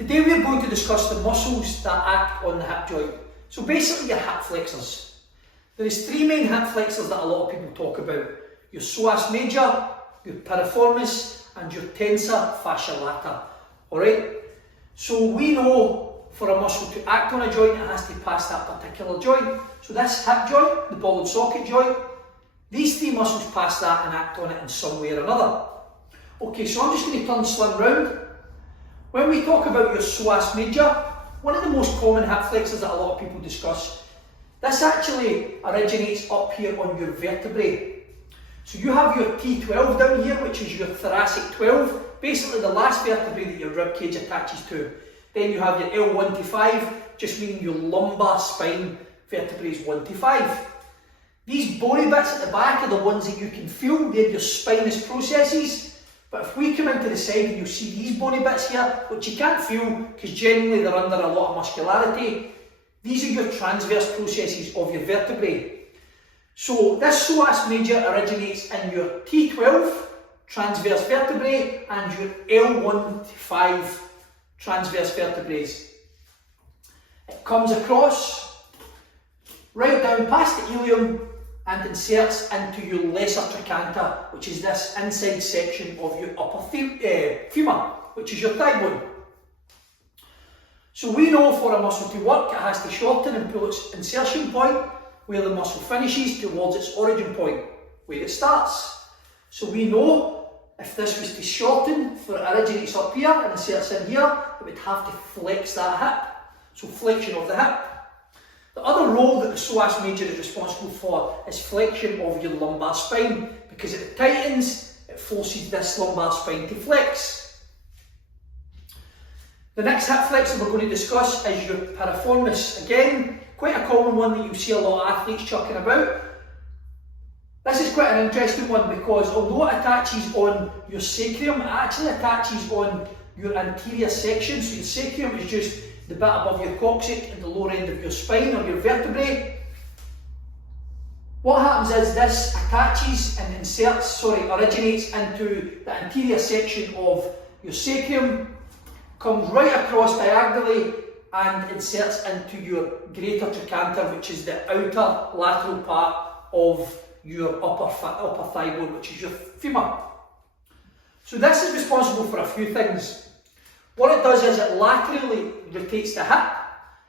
Today we are going to discuss the muscles that act on the hip joint. So basically your hip flexors. There is three main hip flexors that a lot of people talk about. Your Psoas Major, your Piriformis and your Tensor fascia lata. Alright? So we know for a muscle to act on a joint it has to pass that particular joint. So this hip joint, the ball and socket joint, these three muscles pass that and act on it in some way or another. Okay, so I'm just going to turn slim round. When we talk about your Psoas Major, one of the most common hip flexors that a lot of people discuss, this actually originates up here on your vertebrae. So you have your T12 down here, which is your thoracic 12, basically the last vertebrae that your rib cage attaches to. Then you have your L1 to 5, just meaning your lumbar spine vertebrae is 1 to 5. These bony bits at the back are the ones that you can feel, they're your spinous processes. But if we come into the side and you see these bony bits here, which you can't feel because generally they're under a lot of muscularity, these are your transverse processes of your vertebrae. So this Psoas Major originates in your T12 transverse vertebrae and your L1 to 5 transverse vertebrae. It comes across right down past the ilium and inserts into your lesser trochanter, which is this inside section of your upper femur, which is your thigh bone. So we know for a muscle to work, it has to shorten and pull its insertion point, where the muscle finishes towards its origin point, where it starts. So we know if this was to shorten, for it originates up here and inserts in here, it would have to flex that hip. So flexion of the hip. The other role that the Psoas Major is responsible for is flexion of your lumbar spine, because if it tightens, it forces this lumbar spine to flex. The next hip flexor we're going to discuss is your Piriformis. Again, quite a common one that you see a lot of athletes chucking about. This is quite an interesting one because although it attaches on your sacrum, it actually attaches on your anterior section. So your sacrum is just the bit above your coccyx and the lower end of your spine or your vertebrae. What happens is this attaches and originates into the anterior section of your sacrum, comes right across diagonally and inserts into your greater trochanter, which is the outer lateral part of your upper thigh bone, which is your femur. So this is responsible for a few things. What it does is it laterally rotates the hip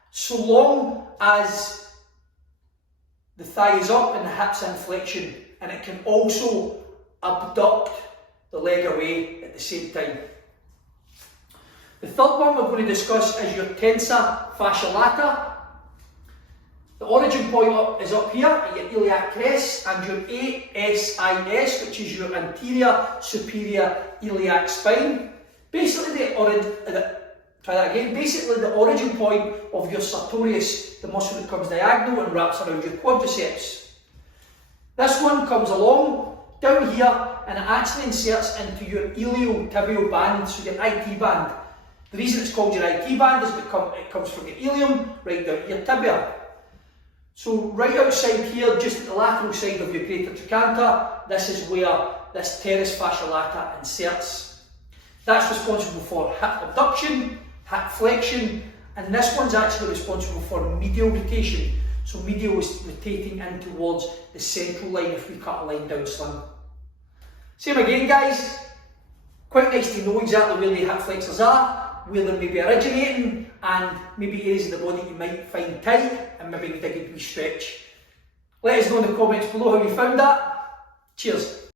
so long as the thigh is up and the hip's in flexion, and it can also abduct the leg away at the same time. The third one we're going to discuss is your Tensor fascia lata. The origin point is up here at your iliac crest, and your ASIS, which is your anterior superior iliac spine. Basically the origin point of your sartorius, the muscle that comes diagonal and wraps around your quadriceps. This one comes along down here and it actually inserts into your iliotibial band, so your IT band. The reason it's called your IT band is because it comes from your ilium right down to your tibia. So right outside here, just at the lateral side of your greater trochanter, this is where this teres fascia lata inserts. That's responsible for hip abduction, hip flexion, and this one's actually responsible for medial rotation. So medial is rotating in towards the central line if we cut a line down slim. Same again guys, quite nice to know exactly where the hip flexors are, where they may be originating, and maybe areas of the body you might find tight and maybe need a good wee stretch. Let us know in the comments below how you found that. Cheers.